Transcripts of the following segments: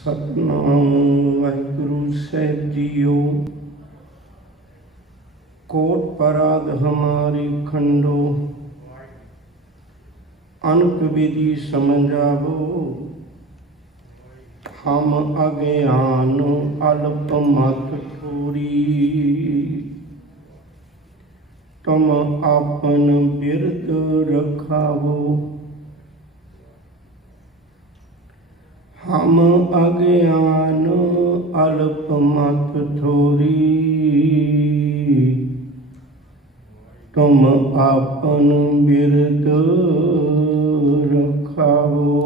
सतनाम वाहिगुरु साहिब जीओ। Coat पराध हमारे खंडो, अनक विधि समझावो। हम अज्ञान अल्प मत पूरी, तुम आपन बिरद रखावो। हम अज्ञान अल्प मत थोरी, तुम आपन बिरद रखावो।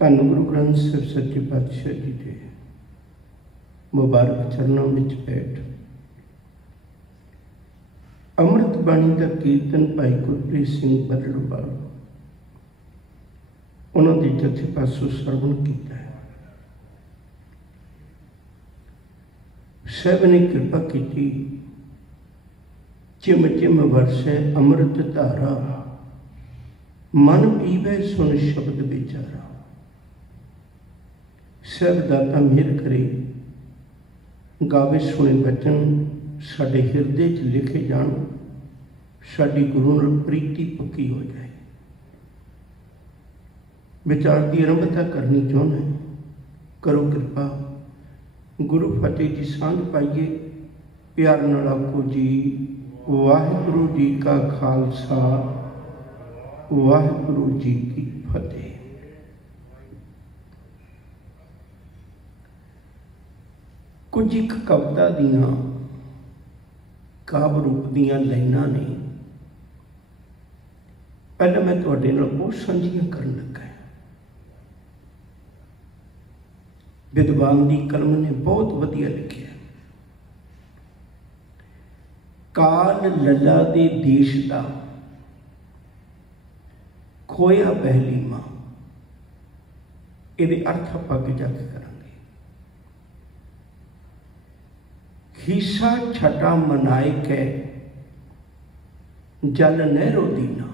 धन गुरु ग्रंथ साहिब सच्चे पातशाह जी के मुबारक चरणों में बैठ अमृत बाणी का कीर्तन भाई गुरप्रीत सिंह बदलवाल उन्होंने जथे पासों श्रवण किया है। साहब ने कृपा की, चिम चिम वर्षे अमृत धारा, मन पीवे सुन शब्द विचारा। साहब दाता मेहर करे, गावे सुने बचन साडे हिरदे च लिखे जान, साडी गुरु नाल प्रीति पक्की हो जाए। विचार की आरंभता करनी चाहना, करो कृपा, गुरु फतेह की सांझ पाइए। प्यार नाल आखो जी वाहिगुरु जी का खालसा, वाहिगुरु जी की फतेह। कुछ एक कविता दियां काव्य रूप दियां लाइनां ने, पहले मैं तुहाडे नाल बहुत साझियां करन लगा। विद्वान दी कलम ने बहुत वधिया लिखिया। काल लला दे देश दा खोया पहली मां। इहदे अर्थ आपां अगे जाके करांगे। हिस्सा छटा मनाए कै जल नहरो दीना,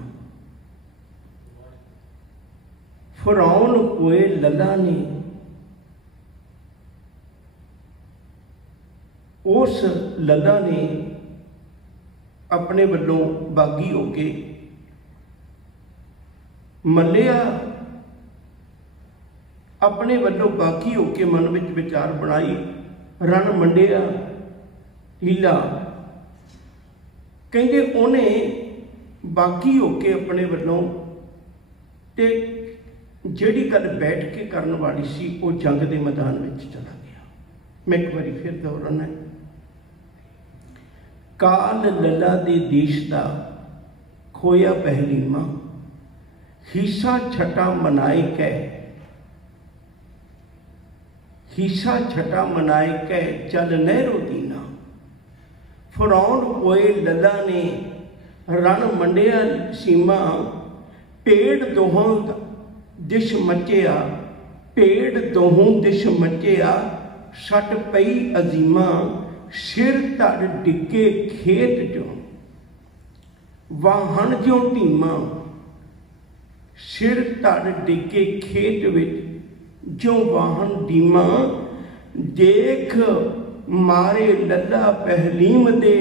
फिरौन कोए लला ने उस लला ने अपने वलों बागी होके मलिया, अपने वलों बागी होके मन विच विचार बनाई, रण मंडिया हीला। कहते उन्हें बागी होके अपने वलों ते जिहड़ी गल बैठ के करन वाली सी वो जंग के मैदान में चला गया। मैं एक बार फिर दोहराना, काल लला दे देश दा खोया पहली मां, हिस्सा छटा मनाए कै, हिस्सा छटा मनाए कै जल नहरो दीना। फिरौन कोए लला ने रण मंडिया सीमा, पेड़ दोहों दिश मचिया, पेड़ दोहों दिश मचिया, सट पई अजीमा, सिर धड़ डिगे खेत जो, वाहन जो धीमा, सिर धड़ डिगे खेत विच जो वाहन धीमा। देख मारे लला पहलीम दे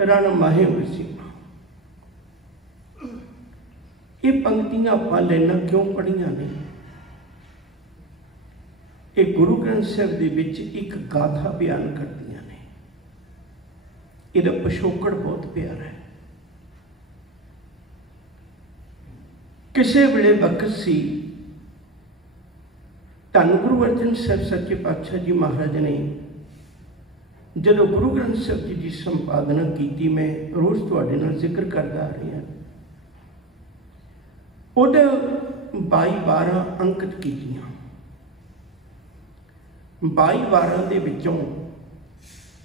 रण माहे वसीमा। ये पंक्तियां आपां लाइनां क्यों पढ़ियां ने? ये गुरु ग्रंथ साहिब दे विच एक गाथा बयान करदियां ने। इहदा पिछोकड़ बहुत प्यारा है। किसे वेले वक्त सी, धन गुरु अर्जन साहिब सच्चे पातशाह जी महाराज ने जदों गुरु ग्रंथ साहिब जी की संपादना की, मैं रोज़ तुहाडे नाल जिक्र करता आ रहा, उहदे 22 अंकित कीतियां। 22 दे विचों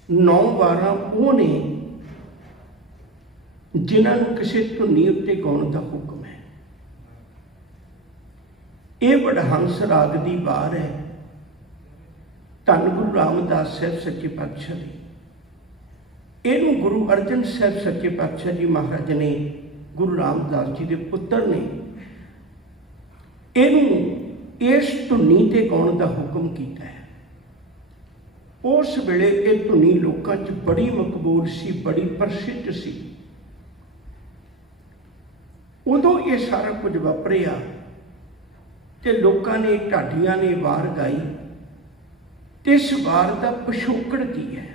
9 वारां वो ने जिन्हां नूं किसी धुनी उत्ते गाउण दा हुक्म है। ये वडहंस राग की वार है, धन गुरु रामदास साहब सच्चे पातशाह जी। इनू गुरु अर्जन साहब सच्चे पातशाह जी महाराज ने, गुरु रामदास जी के पुत्र ने इनू इस धुनी ते गाउण दा हुक्म कीता है। उस वेले ये धुनी लोकां च बड़ी मकबूल सी, बड़ी प्रसिद्ध सी। उदों ये सारा कुछ वापरिया ते लोकां ने, ढाडियां ने वार गाई। ते इस वार दा पिछोकड़ की है?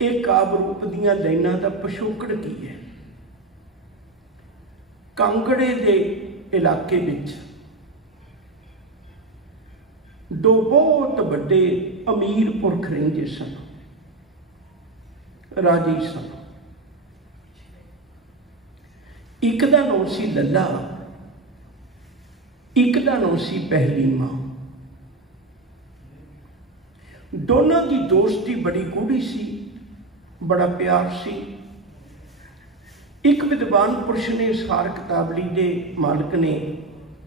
एक काव्य रूप दीयां लाइनां दा पिछोकड़ की है? कांगड़े दे इलाके विच दो बहुत बड़े अमीर पुरख रहिंदे सन, राजे सन। एक दा नाम सी लल्ला, एक दा नाम सी पहलीमा। दोनों की दोस्ती बड़ी गूढ़ी सी, बड़ा प्यार सी। एक विद्वान पुरुष ने, सार किताबली के मालिक ने,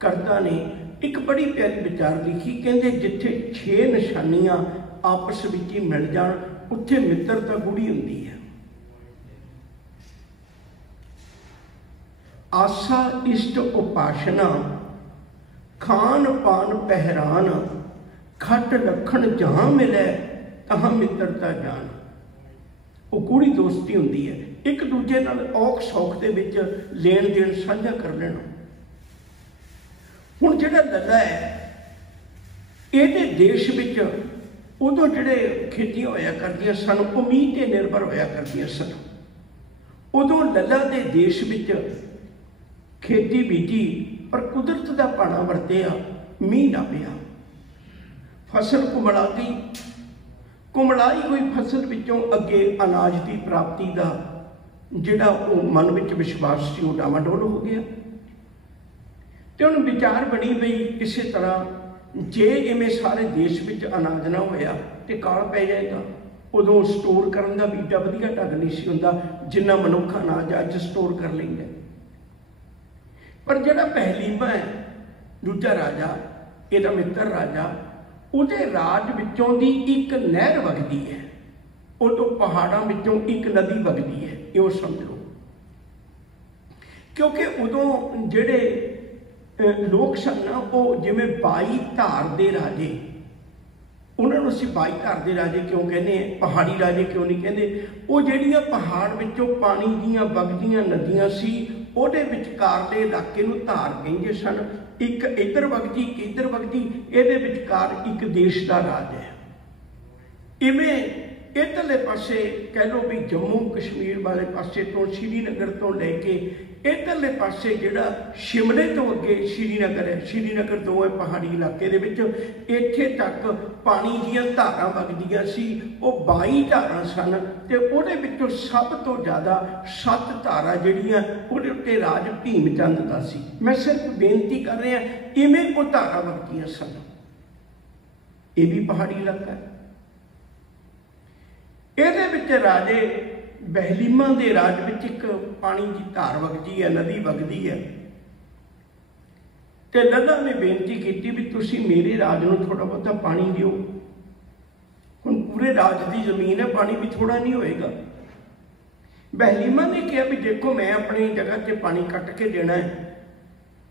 करदा ने एक बड़ी प्यारी विचार लिखी। कहते जिथे 6 निशानियां आपस में ही मिल जान उत्थे मित्रता गूढ़ी हुंदी है। आसा इष्ट उपासना, खान पान पहरान, खट लखण जहां मिले तहां मित्रता जान। वो गूढ़ी दोस्ती हुंदी है, एक दूजे नाल औख सौख दे विच लेन देन साझा कर लेना। हुण जिहड़ा लल्ला है, इहदे देश विच उदों जिहड़े खेतियां होया करदियां सन, उम्मीद ते निर्भर होया करदियां सन। उदों लल्ला दे देश विच खेती बीजी, पर कुदरत दा पाना वरतिया, मीह ना पिया, फसल कुमला गई। कुमलाई हुई फसल विचों अगे अनाज की प्राप्ति का जिहड़ा वो मन में विश्वास सी, वो डावाडोल हो गया। तो हुण विचार बनी पई, किसी तरह जे इवें सारे देश में अनाज ना होया तो काल पै जाएगा। उदों स्टोर करने का भी एडा वधिया ढंग नहीं सी हुंदा जिन्ना मनुख अनाज अज स्टोर कर लेंगे। पर जिहड़ा पहलीमा है, दूजा राजा, इहदा मित्र राजा, उहदे राज विचों दी एक नहर वगदी है, उदों पहाड़ां विचों एक नदी वगदी है, यो समझ लो। क्योंकि उदों जिहड़े लोग सन ना, वो जिवें 22 धार दे राजे, उन्होंने असीं 22 धार दे राजे क्यों कहने, पहाड़ी राजे क्यों नहीं कहते? वो जिहड़ियां पहाड़ विचों पानी दीयां वगदियां नदियां सी, ਉਹਦੇ ਵਿਚਕਾਰਲੇ इलाके ਨੂੰ धार ਕਹਿੰਦੇ सन। एक इधर वगदी, एक इधर वगदी, ਇਹਦੇ ਵਿਚਕਾਰ एक देश का राज है। इवें इधरले पासे कह लो भी जम्मू कश्मीर वाले पासे तो, श्रीनगर तो लैके इधरले पासे जिहड़ा शिमले तो अगे श्रीनगर है, श्रीनगर दो है पहाड़ी इलाके दे विच, इत्थे तक पानी दीयां धारां वगदियां सी। वो 22 धारां सन ते उहदे विचों सब तो ज़्यादा 7 धारां जिहड़ियां उहदे उत्ते राज भीम चंद दा सी। मैं सिर्फ बेनती कर रहा, इवें वो धारां वगदियां सन। ये भी पहाड़ी इलाका है। ਇਹਦੇ ਵਿੱਚ राजे बहलीमा के राज में एक पानी की धार वगदी है, नदी वगदी है। तो लल्ला ने बेनती की भी तुसी मेरे राज में थोड़ा बहुता पानी दिओ। हुण पूरे राज की जमीन है, पानी भी थोड़ा नहीं होएगा। बहलीमा ने कहा भी देखो मैं अपनी जगह से पानी कट के देना है,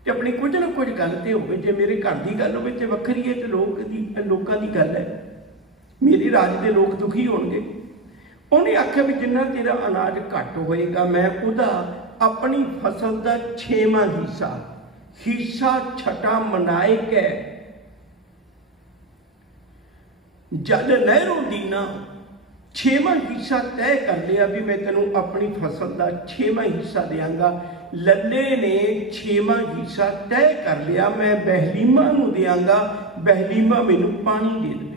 तो अपनी कुछ ना कुछ गल तो हो, जो मेरे घर की गल हो वक्री है, तो लोगों की गल है, मेरे राज के लोग दुखी होंगे। उन्हें आख्या भी जिन्ना तेरा अनाज घट होएगा, मैं उदा अपनी फसल का 6वां हिस्सा छठा मनाए कै जल नहरों दीना 6वां हिस्सा तय कर लिया भी मैं तेनों अपनी फसल का 6वां हिस्सा देंगा। लल्ले ने 6वां हिस्सा तय कर लिया, मैं बहलीमा नूं देंगा, बहलीमा मैनू पानी दे दे।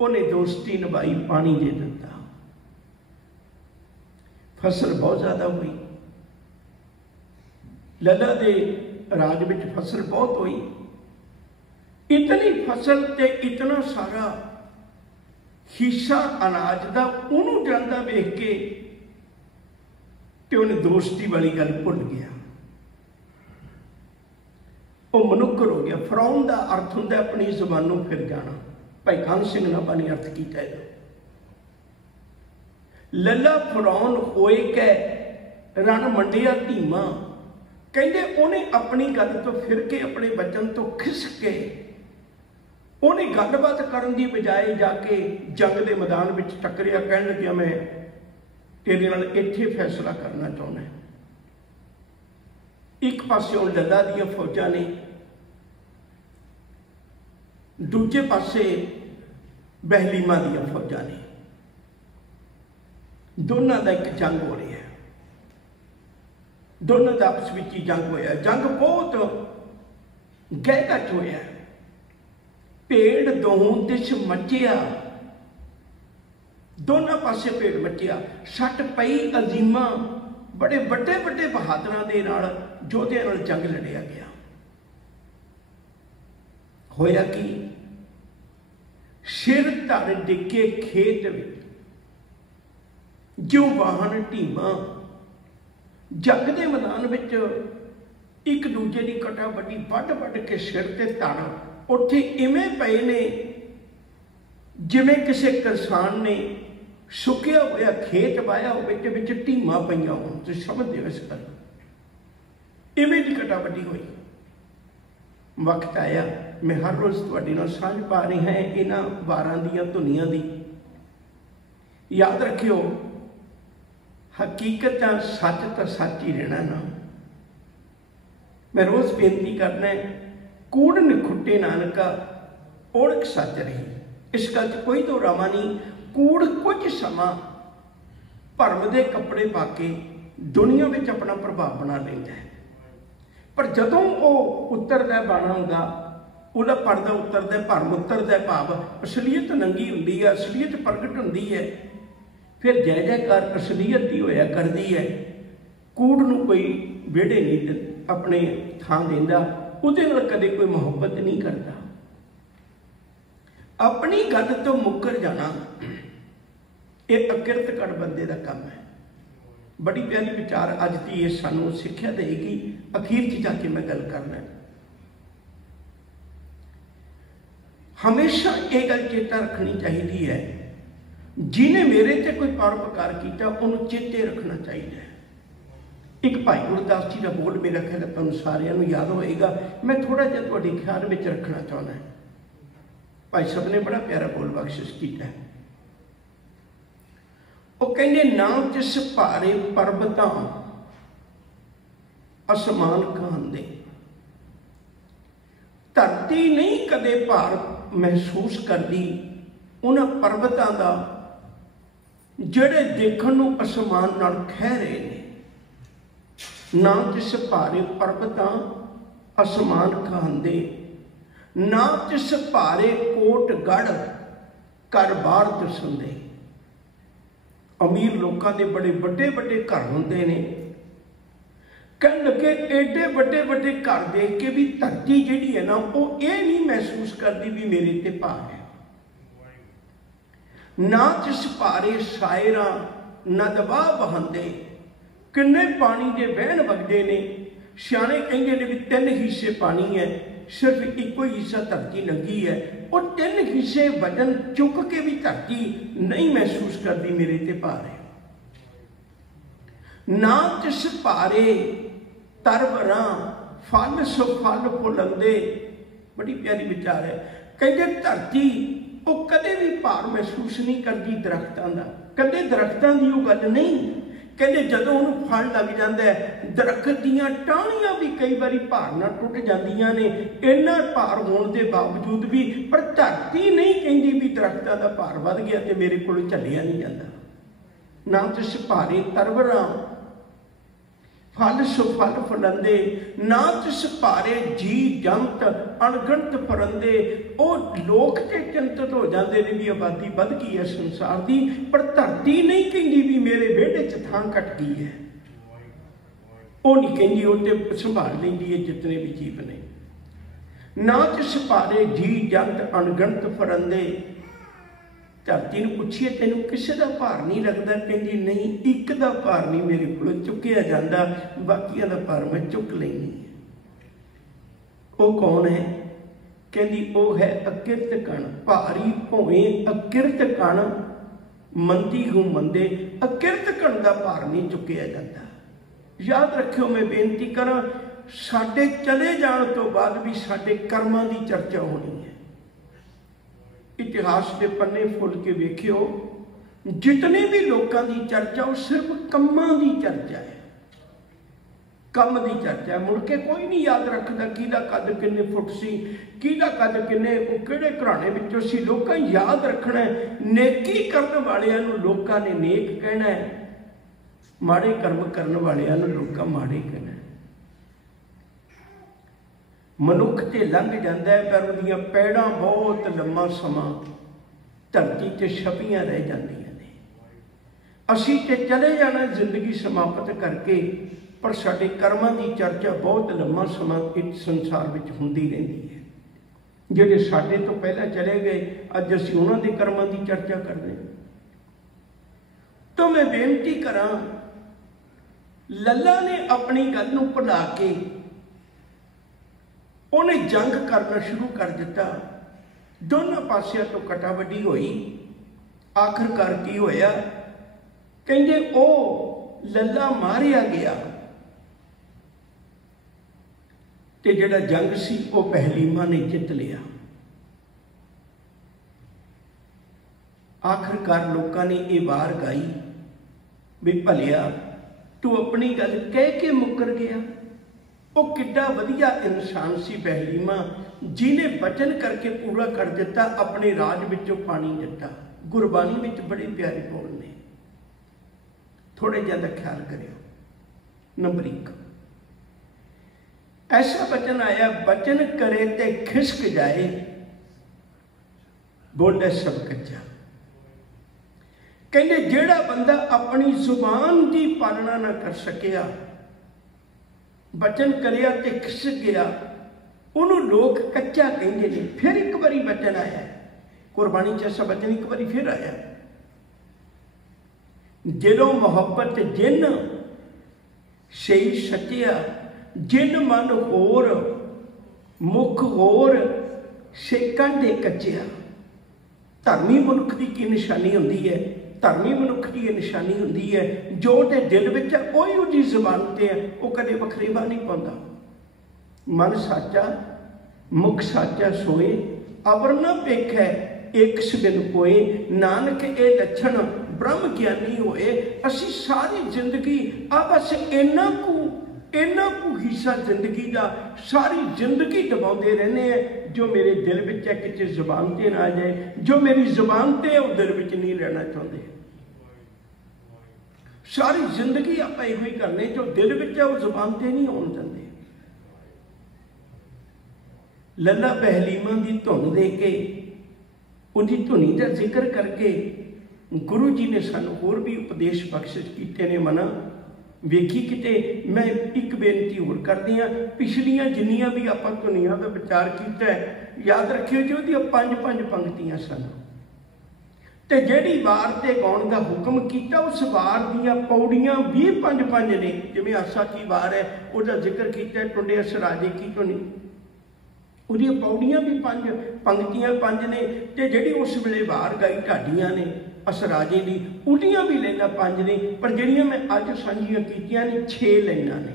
उन्हें दोस्ती निभाई, पानी दे दिता, फसल बहुत ज्यादा हुई। लल्ला दे राज में फसल बहुत हुई। इतनी फसल ते इतना सारा हिस्सा अनाज का उन्होंने जाता वेख के ते उन्हें दोस्ती वाली गल भुल गया। वो मनुक्कर हो गया। फरौन का अर्थ होंदा अपनी जबानों फिर जाना। भाई कान सिंह नाभा ने अर्थ किया है, लल्ला फरौन होए कै रण मंडिया धीमा। कहते उन्हें अपनी गल तो फिर के अपने वचन तो खिसक के उन्हें गलबात करने की बजाय जाके जंग के मैदान में टकरिया। कह लग्या मैं तेरे नाल इत्थे फैसला करना चाहना। एक पासों लद्दा दियां फौजां ने, दूजे पासे बहलीमा दियां फौजां ने। दोनों का एक जंग हो रहा है, दोनों का आपस में ही जंग होया। जंग बहुत गहरा च होया। भेड़ दोहूं दिश मचिया, दोनों पासे भेड़ मचिया। सट पई अजीमा बड़े बड़े बड़े बहादुरां दे नाल योद्धियां नाल जंग लड़िया गया। होया कि सिर धड़ डिगे खेत में, जो वाहन ढीमा। जंग के मैदान में एक दूजे की कटा बड़ी वढ़ वढ़ के सिर ते धड़ उत्थे इवें पए ने जिवें किसी किसान ने सुकिया होया खेत वाया हो ढीमा पईयां होण। तुसीं समझदे हो इस गल? इवें दी कटा बड़ी हुई। वक्त आया, मैं हर रोज़ तुहाडे नाल सांझ पा रहा है इन्हां वारां दीयां धुनियां दी। याद रखियो, हकीकत सच तो सच ही रहना ना। मैं रोज़ बेनती करना, कूड़ निखुट्टे नानका ओढ़ सच रही। इस गल कोई दो रामा नहीं। कूड़ कुछ समा भरम के कपड़े पा के दुनिया में अपना प्रभाव बना लेंदा है, पर जदों वो उतरदा बाणा हुंदा, ਉਹਦਾ ਪਰਦਾ उतरदा, भरम उतरदा, भाव असलीयत नंगी हुंदी है, असलीयत प्रगट हुंदी है। फिर जय जयकार असलीयत ही होया करदी है। कूड़ नूं कोई विहड़े नहीं अपने थां देंदा, उहदे नाल कदे कोई मुहब्बत नहीं करता। अपनी गल तो मुकर जाना यह अकिरतकड़ बंदे का काम है। बड़ी प्यारी विचार अज की ये सानू सिक्ख्या देगी। अखीर च जाके मैं गल करना, हमेशा ये गल चेता रखनी चाहिए है, जिन्हें मेरे ते कोई परोपकार किया उन्होंने चेते रखना चाहिए। एक भाई गुरदास जी का बोल मेरा ख्याल तुहानू सारिਆਂ ਨੂੰ याद होएगा, मैं थोड़ा जिहा तुहाडे ख्याल में रखना चाहना है। भाई साहब ने बड़ा प्यारा बोल बख्शिश किया है। वो कहते ना जिस भारे पर्वतां आसमान कहांदे, धरती नहीं कदे भार महसूस करती उन्हां पर्वतां दा जिहड़े देखण नूं आसमान नाल खह रहे ने। ना जिस भारे पर्वतां आसमान कहांदे, ना जिस भारे कोट गढ़ घर बाहर दसंदे। अमीर लोगों के बड़े बड़े बड़े घर होंदे ने, कह लगे एडे बड़े बड़े घर देख के भी धरती जिहड़ी है ना वो ये नहीं महसूस करती भी मेरे ते भार है। ना जिस भारे सायरा नदवा बहांदे, किन्ने पानी के बहन वगदे ने। सियाने कहंदे ने भी 3 हिस्से पानी है, सिर्फ एको ही हिस्सा धरती लगी है। और 3 हिस्से वजन चुक के भी धरती नहीं महसूस करती मेरे ते भार है। ना जिस भारे तरवरां फल सुफल फुलंदे। बड़ी प्यारी विचार है। कहते धरती वो कदे भी भार महसूस नहीं करती दरख्तों का, कदे दरख्तों की वो गल नहीं। कहते जदों उन्होंने फल लग जाता है, दरख्त दीयां टाहनियां भी कई बारी भार नाल टुट जांदियां ने, इन्ना भार होने के बावजूद भी। पर धरती नहीं कहती भी दरख्तों का भार वध गया तो मेरे को झलिया नहीं जाता। ना जिस भारे तरवरां फल सुफल फुलंदे, ना जिस भारे जी जंत अणगणत परंदे। वो लोग ते चिंतित हो जाते हैं भी आबादी बढ़ गई है संसार की, पर धरती नहीं कहती भी मेरे विहड़े च थां घट गई है। वो नहीं कहती, वो तो संभाल लेंदी है जितने भी जीव ने। ना जिस भारे जी जंत अणगणत परंदे। धरती नूं पुछिए तेनों किसी का भार नहीं लगता, कहती नहीं एक का भार नहीं मेरे को चुकिया जाता, बाकिया का भार मैं चुक लेनी है। वो कौन है? कहती वो है अकिरत कण। भारी भोए अकिरत कण मंदी हूं मंदे। अकिरत कण का भार नहीं चुकिया जाता। याद रखियो, मैं बेनती करा, साडे चले जाने तो बाद भी साडे कर्मां की चर्चा होनी है। इतिहास के पन्ने फुल के वेखियो, जितने भी लोगों की चर्चा वो सिर्फ कम्मां की चर्चा है, कम की चर्चा है। मुड़ के कोई नहीं याद रखता किहदा कद किन्ने फुट सी, किहदा कद किन्ने किहड़े घराने विचों सी। लोकां याद रखना है, नेकी करन वालियां नूं लोकां ने नेक कहना है, माड़े कर्म करन वालियां नूं लोकां माड़े कहना है। मनुख ते लंघ जाता है पर उहदियां पैड़ां बहुत लंबा समा धरती ते छपियां रह जांदियां ने। असीं ते चले जाना जिंदगी समाप्त करके, पर साडे कर्मां की चर्चा बहुत लंबा समा इस संसार विच हुंदी रहिंदी है। जिहड़े साडे तो पहला चले गए, अज असीं उन्हां दे कर्मां की चर्चा करदे हां। तो मैं बेनती करां, लल्ला ने अपनी गल नूं भुला के उन्हें जंग करना शुरू कर दिता। दोनों पासियां तो कटावड्डी हुई। आखिरकार की होया, कहंदे ओ लल्ला मारिया गया ते जिहड़ा जंग सी वो पहलीमा ने जित लिया। आखिरकार लोगों ने ये वार गाई भी भलिया तू अपनी गल कह के मुकर गया। वो किड्डा वधिया इंसान सी पहलीमा, जिन्हें वचन करके पूरा कर दिता, अपने राज विचों पानी दिता। गुरबानी विच बड़े प्यारे बोल ने, थोड़े ज्यादा ख्याल करियो। नंबर 1 ऐसा वचन आया, वचन करे ते खिसक जाए, बोले सब कच्चा। कहते जेड़ा बंदा अपनी जुबान की पालना ना कर सकिया, वचन करिया ते खिसक गया, उन्होंने लोग कच्चा कहते हैं। फिर एक बारी वचन आया, कुरबानी च ऐसा वचन एक बारी फिर आया, दिलों मोहब्बत जिन सही सचिया, जिन मन होर मुख होर से कांडे कच्चिया। धर्मी मनुख की की निशानी होंदी है? धर्मी मनुख की यह निशानी होंदी है, जो ते दिल विच है वही उसकी जुबान ते है, वो कदे वखरेवा नहीं पाता। मन साचा मुख साचा सोए, अवर न पेखै एक सबिन कोए। नानक ए लक्षण ब्रह्म ज्ञानी होए। असी सारी जिंदगी आ बस इन्ना कु हिस्सा जिंदगी का सारी जिंदगी दबाते रहने हैं, जो मेरे दिल में है किसी जुबान से ना आ जाए, जो मेरी जुबान से है वो दिल में नहीं लेना चाहते। सारी जिंदगी आप यो ही करने, जो दिल में है वो जुबान से नहीं होना चाहते। लल्ला पहलीमा की धुन दे के, उनकी धुनी का जिक्र करके गुरु जी ने सानू होर भी उपदेश बख्शिश किए ने। मना वेखी किते मैं एक बेनती होर करदी हां, पिछलियां जिन्नियां भी आपां धुनियां दा विचार कीता है, याद रखियो जी उहदियां 5-5 पंक्तियां सन, ते जिहड़ी वार ते गाउण दा हुक्म कीता उस वार दीयां पौड़ियां भी 5-5 ने। जिवें आसा की वार है उहदा जिक्र कीता, टुंडे असराजे की धुनी, उहदियां पौड़ियां भी 5 पंक्तियां 5 ने, ते जिहड़ी उस वेले वार गाई ढाडियां ने असराजे दी, उहदियां भी लाइनां 5 ने, पर जिहड़ियां मैं अज सांझियां कीतियां ने 6 लाइनां ने।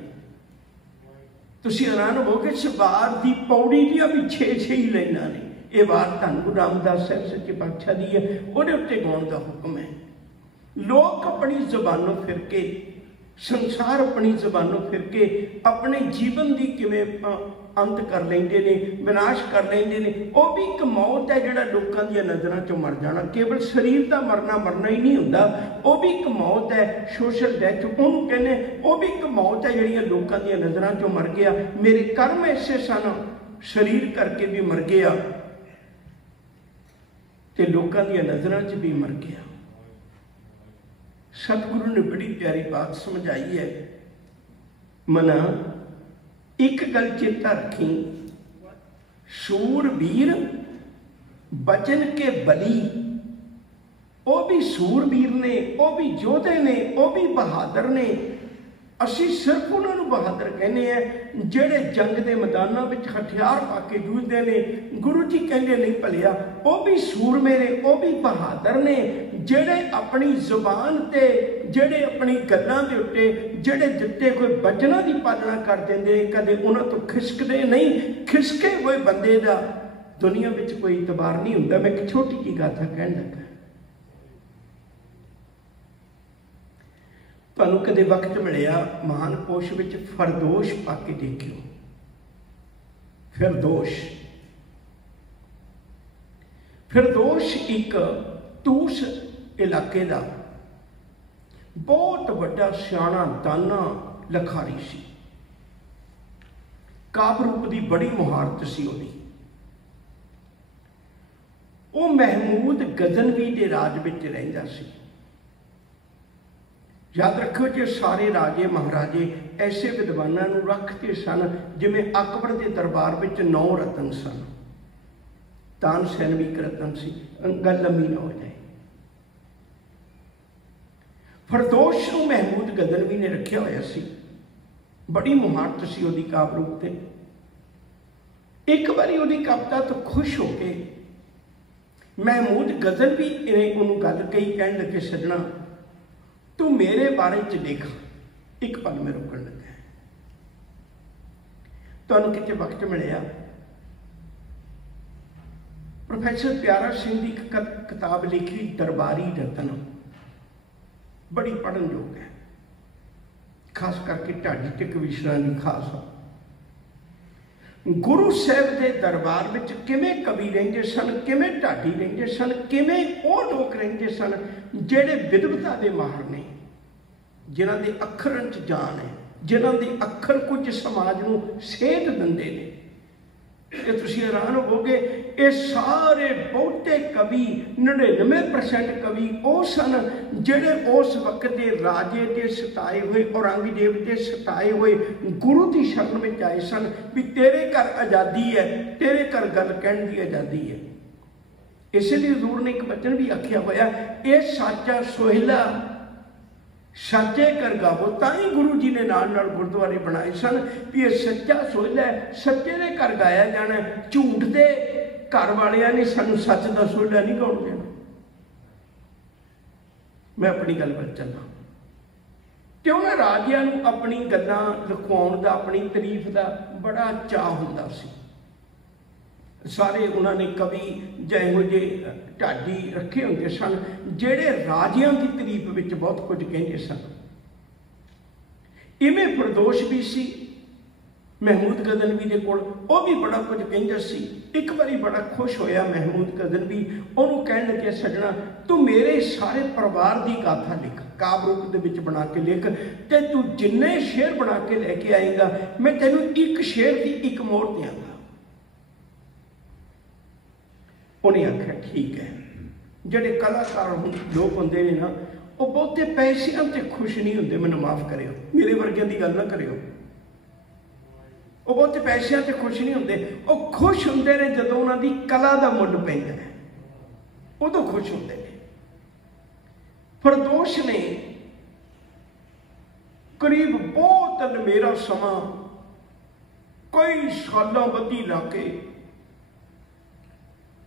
तुसीं हैरान होवोगे, इस वार दी पौड़ी दियां भी 6 ही लाइनां ने। ये वार धन गुरु रामदास साहब सच्चे पातशाह दी है, उहदे उत्ते गाउण दा हुक्म है। लोग अपनी जबानों फिर के, संसार अपनी जबानों फिर के अपने जीवन की किवें अंत कर लेंदे ने, विनाश कर लेंदे ने। वो भी एक मौत है, जिहड़ा लोकां दी नज़रां चों मर जाना। केवल शरीर का मरना ही नहीं हुंदा, वो भी एक मौत है, सोशल डैथ उहनूं कहने। वो भी एक मौत है जिहड़ियां लोकां दी नज़रां चों मर गया। मेरे कर्म ऐसे सन, शरीर करके भी मर गया ते लोकां दी नज़रां च भी मर गया। सतगुरु ने बड़ी प्यारी बात समझाई है। मना एक गल चेता रखी, सूरवीर बचन के बली, वो भी सूरवीर ने, वो भी योधे ने, वो भी बहादुर ने। असी सिर्फ उन्होंने बहादुर कहने हैं जेड़े जंग के मैदानों में हथियार पा के जूझते हैं। गुरु जी कहते नहीं भलिया वो भी सूरमे ने, वो भी बहादुर ने, ਜਿਹੜੇ ਆਪਣੀ ਜ਼ੁਬਾਨ ਤੇ ਜਿਹੜੇ ਆਪਣੀ ਗੱਲਾਂ ਦੇ ਉੱਤੇ ਜਿਹੜੇ ਦਿੱਤੇ ਕੋਈ ਵਚਨਾਂ ਦੀ ਪਾਲਣਾ ਕਰ ਦਿੰਦੇ, ਕਦੇ ਉਹਨਾਂ ਤੋਂ ਖਿਸਕਦੇ ਨਹੀਂ। ਖਿਸਕੇ ਹੋਏ ਬੰਦੇ ਦਾ ਦੁਨੀਆ ਵਿੱਚ ਕੋਈ ਇਤਬਾਰ ਨਹੀਂ ਹੁੰਦਾ। ਮੈਂ ਇੱਕ ਛੋਟੀ ਜਿਹੀ ਗਾਥਾ ਕਹਿਣ ਲੱਗਾ। ਤੁਹਾਨੂੰ ਕਦੇ ਵਕਤ ਮਿਲਿਆ ਮਹਾਨ ਕੋਸ਼ ਵਿੱਚ ਫਰਦੋਸ਼ ਪਾ ਕੇ ਦੇਖਿਓ। ਫਿਰਦੋਸ਼ ਇੱਕ ਤੂਸ ਇਲਾਕੇ ਦਾ ਬਹੁਤ ਵੱਡਾ ਸਿਆਣਾ ਦਾਨਾ ਲਖਾਰੀ ਸੀ। ਕਾਵਿ ਰੂਪ ਦੀ ਬੜੀ ਮੁਹਾਰਤ ਸੀ ਉਹਦੀ। ਉਹ ਮਹਿਮੂਦ ਗਜ਼ਨਵੀ ਦੇ ਰਾਜ ਵਿੱਚ ਰਹਿੰਦਾ ਸੀ। याद रखो जो सारे राजे महाराजे ऐसे विद्वानों को रखते सन जिमें अकबर के दरबार में 9 रतन सन। तानसेन भी एक रतन सी, गल लंबी ना हो जाए। फरदोश को महमूद गजनवी ने रखा होया सी, बड़ी मुहारत सी उहदी काव्य रूप ते। एक बारी उहदी कविता तो खुश होके महमूद गजनवी ने उन्होंने गल कही, कहन लगे सजना तू मेरे बारे च लिख। एक पल में रुकन लगा। तुहानू किते वक्त मिलिया प्रोफैसर प्यारा सिंह की किताब लिखी दरबारी रतन, बड़ी पढ़न योग है, खास करके ढाडी ते कविशरां दी खास। गुरु साहब के दरबार में किवें कवि रहिंदे सन, किवें ढाडी रहिंदे सन, किवें वो लोग रहिंदे सन जिहड़े विद्वता के माहर ने, जिन्हां दे अखरां च जान है, जिन्हां दे अखर कुछ समाज नूं सेध दिंदे ने। ते तुसीं हैरान होवोगे ये सारे बहुते कवि 99% कवि वो सन जिहड़े उस वक्त के राजे के सताए हुए औरंगजेब के सताए हुए गुरु की शरण में आए सन भी तेरे घर आज़ादी है, तेरे घर गल कहण की आज़ादी है। इसलिए हजूर ने एक वचन भी आख्या होया, ये साचा सोहिला सच्चे कर गावो। ताई गुरु जी ने नाल नाल गुरुद्वारे बनाए सन भी ये सच्चा सोहिला है, सच्चे के घर गाया जाना। झूठ दे घर वालियां ने सानू सच का सोहिला नहीं गाउण देना। मैं अपनी गल पर चलना क्यों ना राजियां नूं अपनी गल्लां लिखवाउण दा, अपनी तारीफ का बड़ा चाह हुंदा सी। सारे उन्होंने कवि जहो जे ढाडी रखे होंगे सन जेड़े राजियां की तारीफ में बहुत कुछ कहते सन। इवें फरदोश भी सी महमूद गजनवी के कोल, वो भी बड़ा कुछ कहता सी। एक बारी बड़ा खुश होया महमूद गजनवी, उन्होंने कहन लगे सजना तू मेरे सारे परिवार की गाथा लिख, काव्य रूप के बना के लिख, ते तू जिन्ने शेर बना के लैके आएगा मैं तेनू एक शेर की एक मोहर देंगा। उन्हें आख्या ठीक है। जोड़े कलाकार लोग होंगे ने ना वो बहुते पैसों से खुश नहीं होंगे, मैंने माफ़ करियो, मेरे वर्गियां की गल ना करियो। वो बहुते पैसों से खुश नहीं होंगे, वो खुश होंगे ने जो उन्होंने कला का मुल पैंदा है, उदों खुश होंगे ने। फरदोश ने करीब बहुत लंबेरा समा कई सालों बधी ला के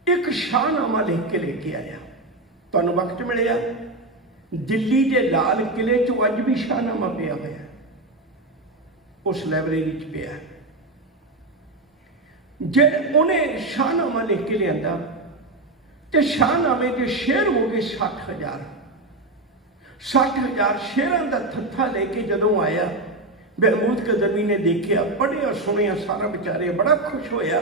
एक शाहनामा लिख के लेके आया। तुहानू वक्त मिलिया दिल्ली के लाल किले चो अज भी शाहनामा पिया होया, उस लाइब्रेरी च पिया। जे उन्हें शाहनामा लिख के लिया तो शाहनामे के शेर हो गए 60,000। 60,000 शेरां का थत्था लेके जदों आया महमूद गजनवी ने देखा, पढ़िया सुनिया सारा बेचारे बड़ा खुश होया।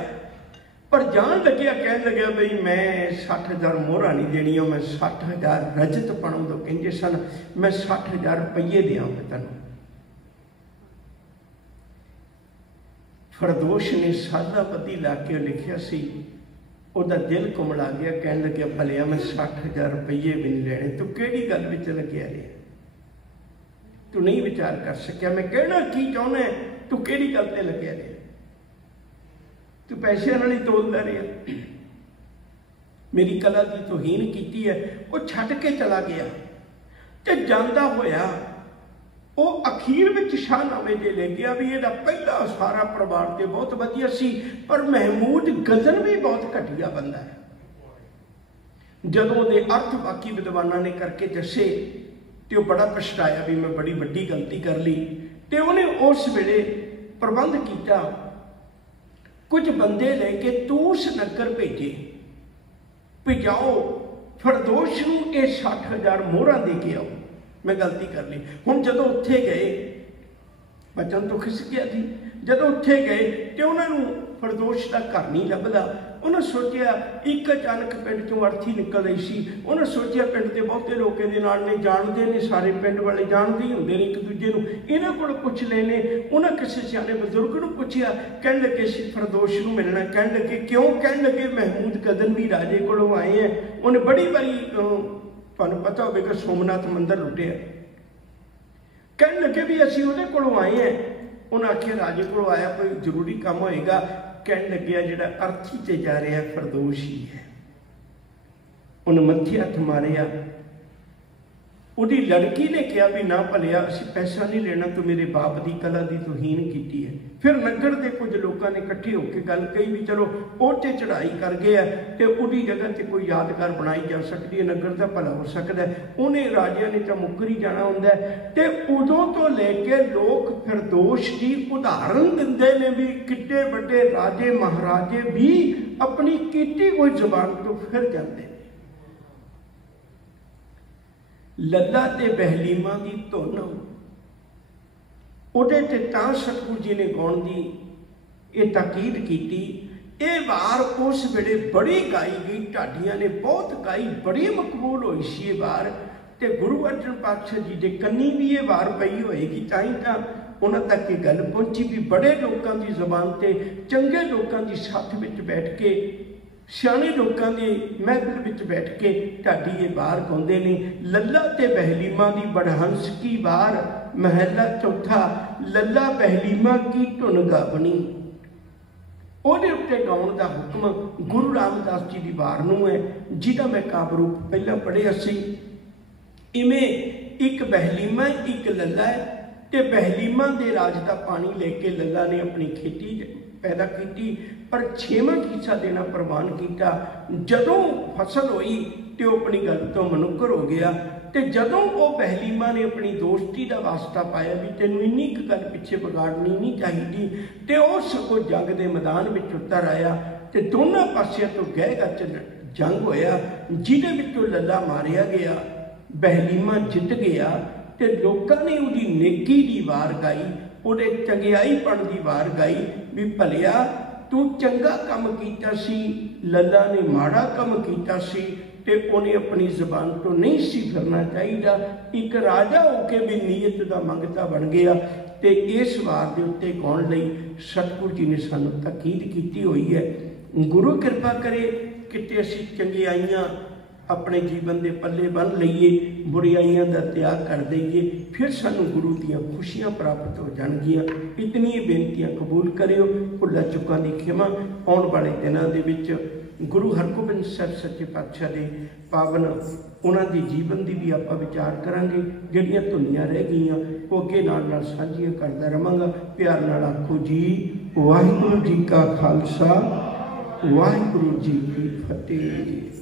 पर जान लग्या कह लग्या बई मैं 60,000 मोहरा नहीं देनी, मैं 60,000 रजत पणों तो कहते सन, मैं 60,000 रुपये देंगा तेन। फरदोश ने सादा बदी ला के लिखा सी, उहदा दिल कुमला गया, कह लग्या भलिया मैं 60,000 रुपये भी नहीं लेने, तू किहड़ी गल विच लग्या रहा, तू नहीं विचार कर सकिया मैं कहना की चाहुंदा, तू किहड़ी गल ते लग्या रहा, तू पैसे नाल ही तोलदा रहा, मेरी कला की तोहीन की है। वो छड्ड के चला गया ते जांदा होया वो अखीर में शाहनामे जे ले गया भी इहदा पहला सारा परिवार ते बहुत वधिया सी, पर महमूद गजनवी बहुत घटिया बंदा है। जदों दे अर्थ बाकी विद्वानां ने करके दसे तो बड़ा पछताया भी मैं बड़ी वड्डी गलती कर ली। तो उन्हें उस वेले प्रबंध किया, कुछ बंदे लेके तूस नगर भेजे भी जाओ फिरदौस नूं ये 60,000 मोहरां दे के आओ, मैं गलती कर ली। हुण जदों उत्थे गए बचन तो खिस गया जी, जदों उत्थे गए तो उन्होंने फिरदौस का घर नहीं लभदा। उन्हें सोचा एक अचानक पिंड चों अर्थी निकल रही सी, उन्हें सोचा पिंड के बहुते लोग इहदे नाल ने जानते ने, सारे पिंड वाले जानते ही होंदे ने एक दूजे नूं, इन्हां कोल पुछ लेने। उन्हें किसी सियाणे बजुर्ग नूं पुछया, कहण लगे सी फिरदौस नूं मिलना। कहण लगे क्यों? कहण लगे महमूद गजनवी राजे कोलों आए हैं, उन्हें बड़ी बारी तुहानूं पता होवेगा सोमनाथ मंदिर लुटिया। कहण लगे भी असीं उहदे कोलों आए हैं। उन्हें आखिया राजे कोलों आया कोई जरूरी काम होएगा। कहण लग्या जिहड़ा अर्थी ते जा रहा फिरदौस ही है। उन्हें मत्थे हथ मारिया। उहदी लड़की ने कहा भी ना भलिया असीं पैसा नहीं लेना, तो मेरे बाप की कला की तोहीन की है। फिर नगर के कुछ लोगों ने इकट्ठे होकर गल कही भी चलो ओह ते चढ़ाई कर गए है तो उहदी जगह से कोई यादगार बनाई जा सकती है, नगर का भला हो सकता है। उन्हें राजिया ने तो मुकर ही जाना होंदा है। तो उदों तो लेके लोग फिरदौस की उदाहरण दिंदे ने भी किड्डे वड्डे राजे महाराजे भी अपनी कीती कोई जबान तो फिर जाते हैं। लल्ला ते बहलीमा की धुन उहदे ते तां सतगुरु जी ने गाउण दी ये ताकीद की। ये वार उस वेले बड़ी गाई गई, ढाडियां ने बहुत गाई, बड़ी मकबूल हुई सी ये वार। ते गुरु अर्जन पातशाह जी के कन्नी भी ये वार पई होएगी, तां ही तां उन्हां तक ये गल पहुंची भी बड़े लोगों की जबान ते चंगे लोगों की साथ विच बैठ के सियाणे लोगों के महफिल विच बैठ के ढाडी ये वार गाउंदे ने। लल्ला ते बहलीमा की बड़हंस की वार, महला चौथा, लल्ला बहलीमा की धुन गावनी। उहदे उत्ते गाउण दा हुक्म गुरु रामदास जी की वार नूं है, जिहदा मैं काव्य रूप पहला पढ़िया सी। इवें एक बहलीमा एक लल्ला है, ते बहलीमा दे राज का पानी लेके लल्ला ने अपनी खेती पैदा की, पर 6वां हिस्सा देना प्रवान किया। जदों फसल हुई तो अपनी गल तो मनुकर हो गया। तो जदों वो बहलीमा ने अपनी दोस्ती का वास्ता पाया भी तेनों इन्नी एक गल पिछे बिगाड़नी नहीं चाहिए, तो वह सगों जंग के मैदान में उतर आया। तो दोनों पासियों तो गह गच जंग होया, जिहदे विचों लल्ला मारिया गया, बहलीमा जित गया। तो लोगों ने उसकी नेकी की वार गाई, उहदे चंगियाईपण की वार गाई भी भलिया तू चंगा काम कीता सी, लल्ला ने माड़ा काम कीता सी, ते उन्हें अपनी जबान तो नहीं सी करना चाहिए। एक राजा होके भी नीयत का मंगता बन गया। तो इस वार के उत्ते गाउण लई सतगुरु जी ने सानू ताकीद की हुई है। गुरु कृपा करे किते असीं चंगियाइयां अपने जीवन के पल्ले बन लीए, बुराइयां का त्याग कर दईए, फिर सानू गुरु दीयां खुशियां प्राप्त हो जाणगियां। इतनी बेनतियां कबूल करियो, भुल्ला चुकां दी खिमा। आउण वाले दिनां दे विच गुरु हरगोबिंद साहिब सच्चे पातशाह दे पावन उन्हां दी जीवन की भी आपां विचार करांगे। जिहड़ियां धुनियां रह गईयां वो अगे नाल साझीआं करदा रहांगा। प्यार नाल आखो जी वाहिगुरू जी का खालसा, वाहिगुरू जी की फतेह।